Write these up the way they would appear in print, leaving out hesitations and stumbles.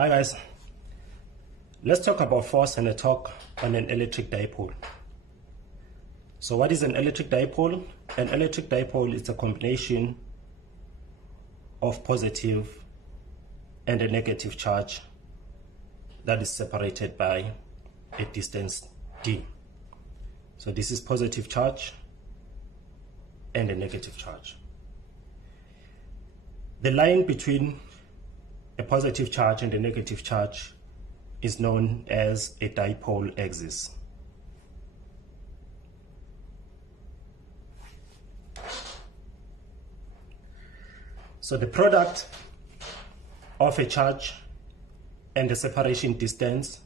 Hi guys, let's talk about force and a torque on an electric dipole. So what is an electric dipole? An electric dipole is a combination of positive and a negative charge that is separated by a distance d. So this is positive charge and a negative charge. The line between a positive charge and a negative charge is known as a dipole axis. So the product of a charge and the separation distance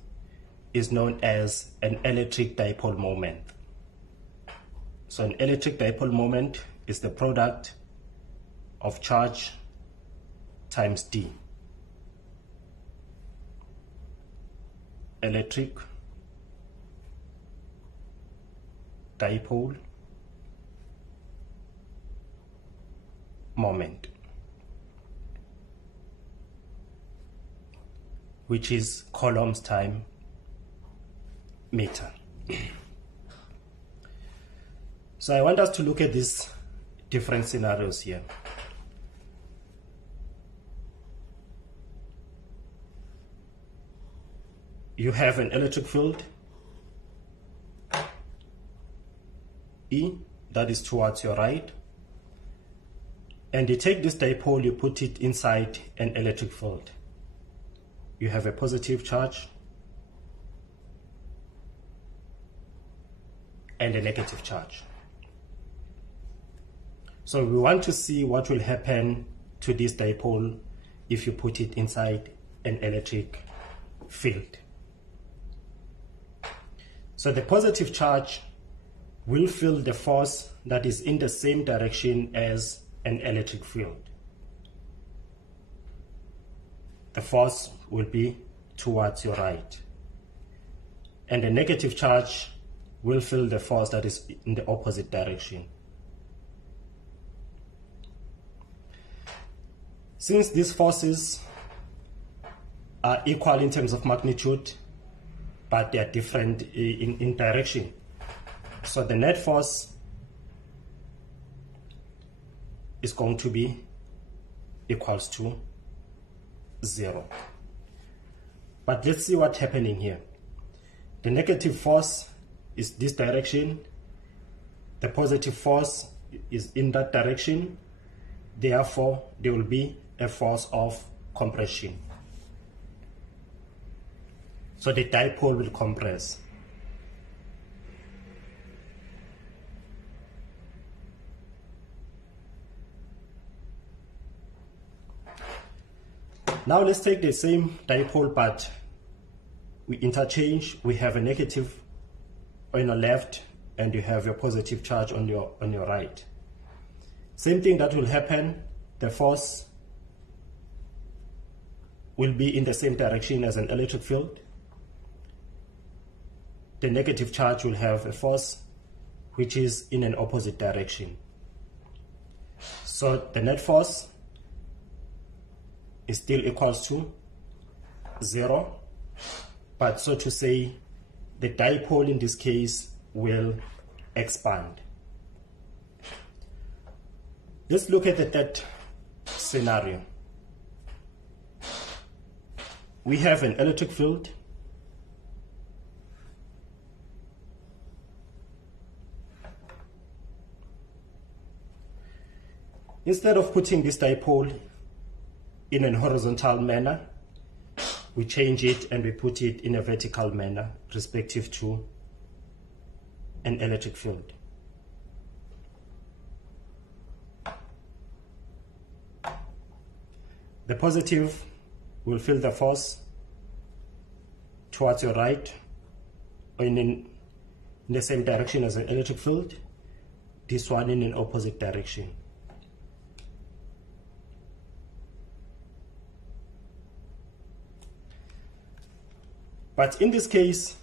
is known as an electric dipole moment. So an electric dipole moment is the product of charge times d. Electric dipole moment, which is Coulomb's time meter. So I want us to look at these different scenarios here. You have an electric field E that is towards your right, and you take this dipole, you put it inside an electric field. You have a positive charge and a negative charge. So we want to see what will happen to this dipole if you put it inside an electric field. So the positive charge will feel the force that is in the same direction as an electric field. The force will be towards your right. And the negative charge will feel the force that is in the opposite direction. Since these forces are equal in terms of magnitude, but they are different in direction, so the net force is going to be equals to 0. But let's see what's happening here. The negative force is this direction, the positive force is in that direction, therefore there will be a force of compression. So the dipole will compress. Now let's take the same dipole, but we interchange. We have a negative on your left and you have your positive charge on your right. Same thing that will happen. The force will be in the same direction as an electric field. The negative charge will have a force which is in an opposite direction. So the net force is still equals to 0, but so to say, the dipole in this case will expand. Let's look at the third scenario. We have an electric field. Instead of putting this dipole in a horizontal manner, we change it and we put it in a vertical manner respective to an electric field. The positive will feel the force towards your right or in the same direction as an electric field, this one in an opposite direction. But in this case,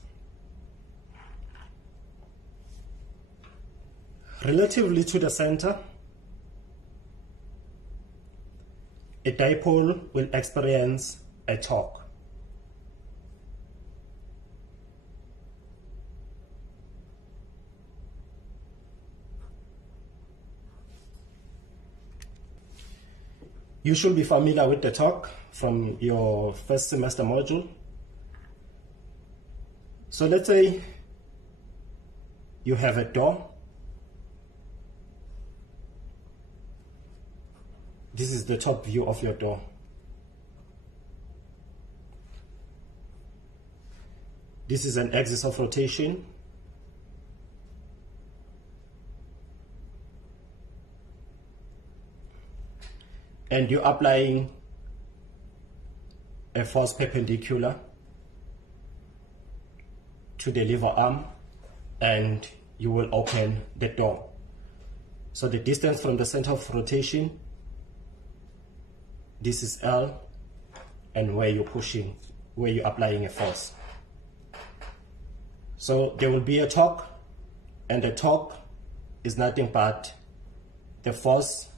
relatively to the center, a dipole will experience a torque. You should be familiar with the torque from your first semester module. So let's say you have a door. This is the top view of your door. This is an axis of rotation. And you're applying a force perpendicular to the lever arm, and you will open the door. So the distance from the center of rotation, this is L, and where you're pushing, where you're applying a force. So there will be a torque, and the torque is nothing but the force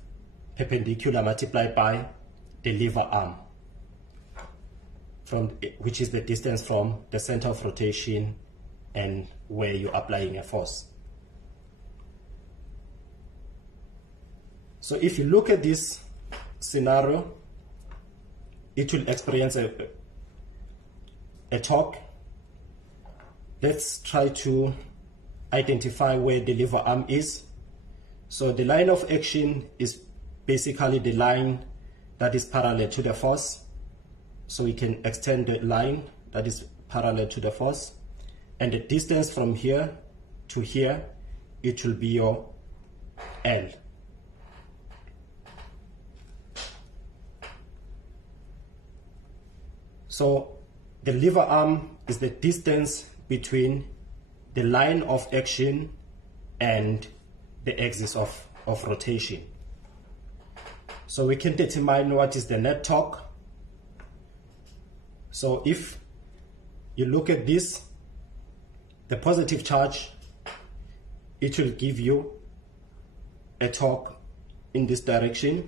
perpendicular multiplied by the lever arm, which is the distance from the center of rotation and where you're applying a force. So if you look at this scenario, it will experience a torque. Let's try to identify where the lever arm is. So the line of action is basically the line that is parallel to the force. So we can extend the line that is parallel to the force. And the distance from here to here, it will be your L. So the lever arm is the distance between the line of action and the axis of rotation. So we can determine what is the net torque. So if you look at this, the positive charge, it will give you a torque in this direction,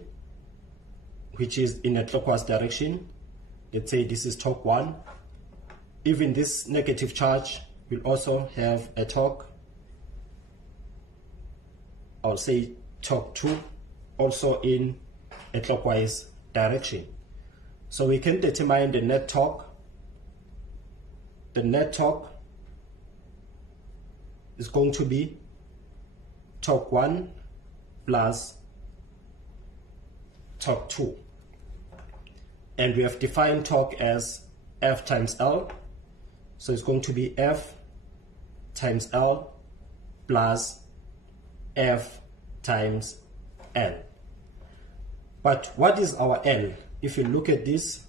which is in a clockwise direction. Let's say this is torque 1. Even this negative charge will also have a torque, I'll say torque 2, also in a clockwise direction. So we can determine the net torque. The net torque is going to be torque 1 plus torque 2. And we have defined torque as F times L. So it's going to be F times L plus F times L. But what is our L? If you look at this,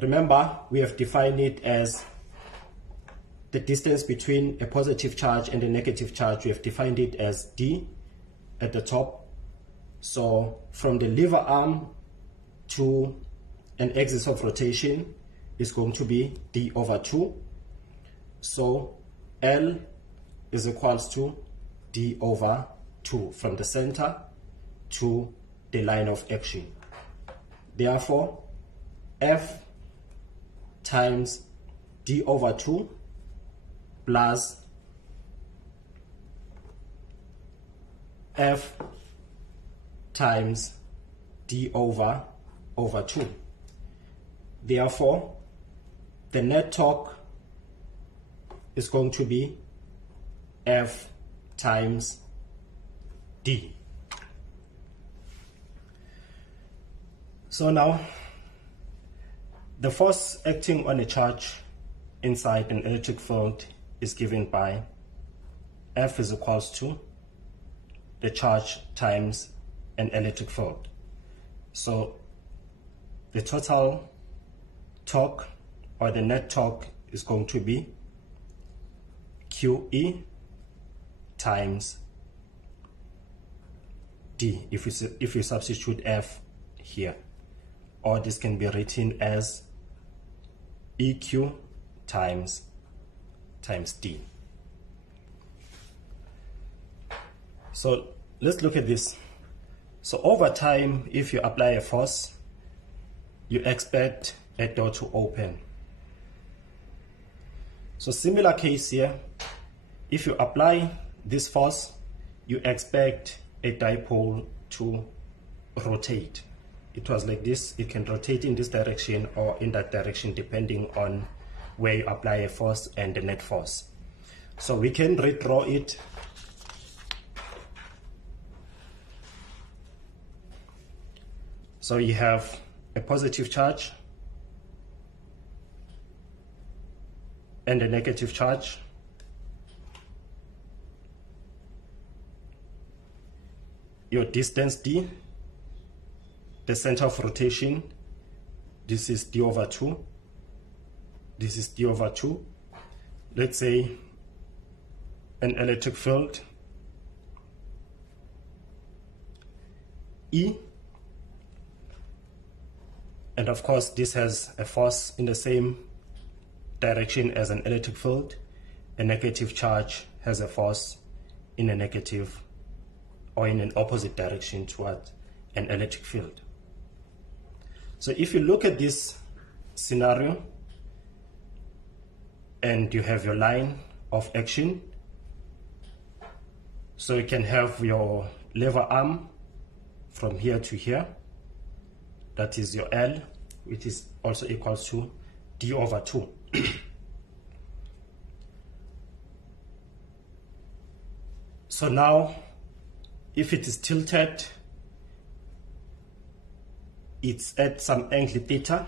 remember we have defined it as the distance between a positive charge and a negative charge. We have defined it as D at the top. So from the lever arm to an axis of rotation is going to be D over 2. So L is equals to D over 2 from the center to the line of action. Therefore, F times D over 2 plus F times D over 2. Therefore, the net torque is going to be F times D. So now, the force acting on a charge inside an electric field is given by F is equals to the charge times an electric field. So the total torque or the net torque is going to be QE times D if you substitute F here, or this can be written as EQ times D. So let's look at this. So over time, if you apply a force, you expect a door to open. So similar case here, if you apply this force, you expect a dipole to rotate. It was like this. It can rotate in this direction or in that direction depending on where you apply a force and the net force. So we can redraw it. So you have a positive charge and a negative charge. Your distance d, the center of rotation, this is d over 2, this is d over 2. Let's say an electric field E, and of course this has a force in the same direction as an electric field. A negative charge has a force in a negative or in an opposite direction toward an electric field. So if you look at this scenario and you have your line of action, so you can have your lever arm from here to here, that is your L, which is also equals to d over 2. So now if it is tilted, it's at some angle theta,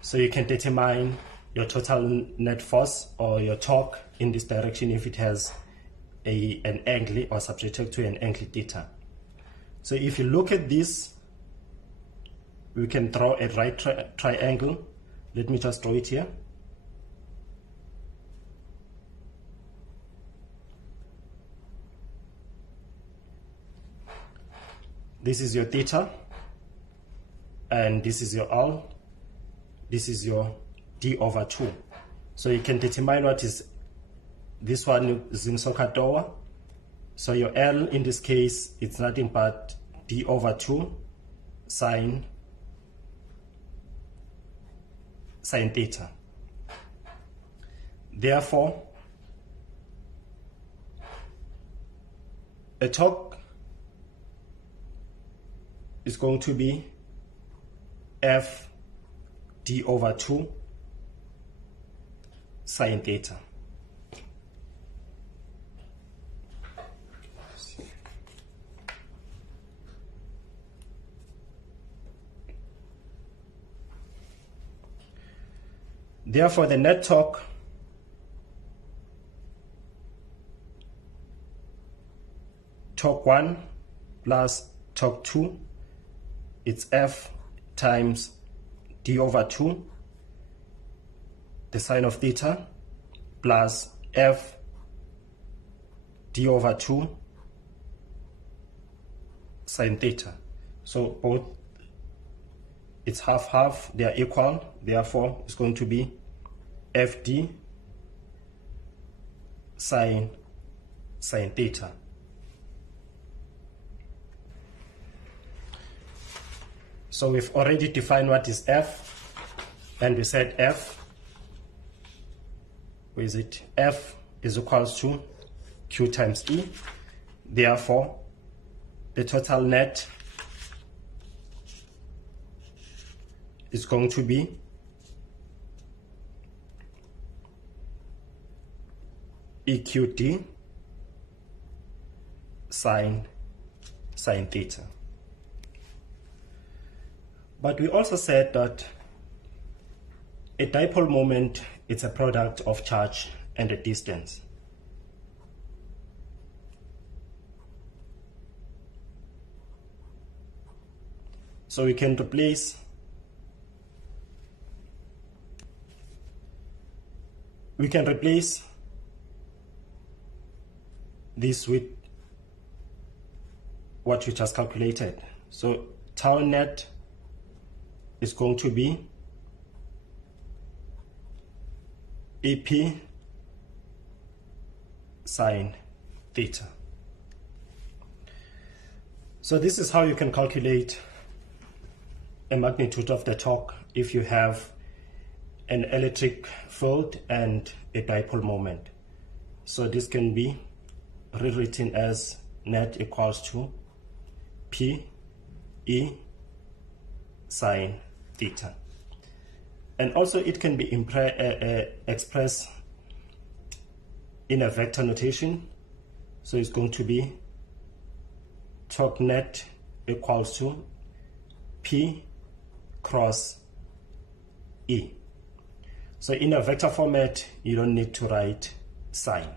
so you can determine your total net force or your torque in this direction if it has an angle or subjected to an angle theta. So if you look at this, we can draw a right triangle. Let me just draw it here. This is your theta, and this is your L, this is your d over 2. So you can determine what is, this one is in Sokadoa. So your L in this case, it's nothing but d over 2 sine theta. Therefore, a torque is going to be F d over 2 sine theta. Therefore, the net torque torque 1 plus torque 2, it's F times d over 2, the sine of theta, plus F d over 2 sine theta. So both, it's half-half, they are equal, therefore it's going to be FD sine theta. So we've already defined what is F, and we said F, where is it? F is equals to Q times E. Therefore, the total net is going to be EQD sine theta. But we also said that a dipole moment is a product of charge and a distance. So we can replace this with what we just calculated. So tau net is going to be EP sine theta. So this is how you can calculate a magnitude of the torque if you have an electric field and a dipole moment. So this can be rewritten as net equals to P E sine theta. And also it can be expressed in a vector notation. So it's going to be torque net equals to P cross E. So in a vector format, you don't need to write sine.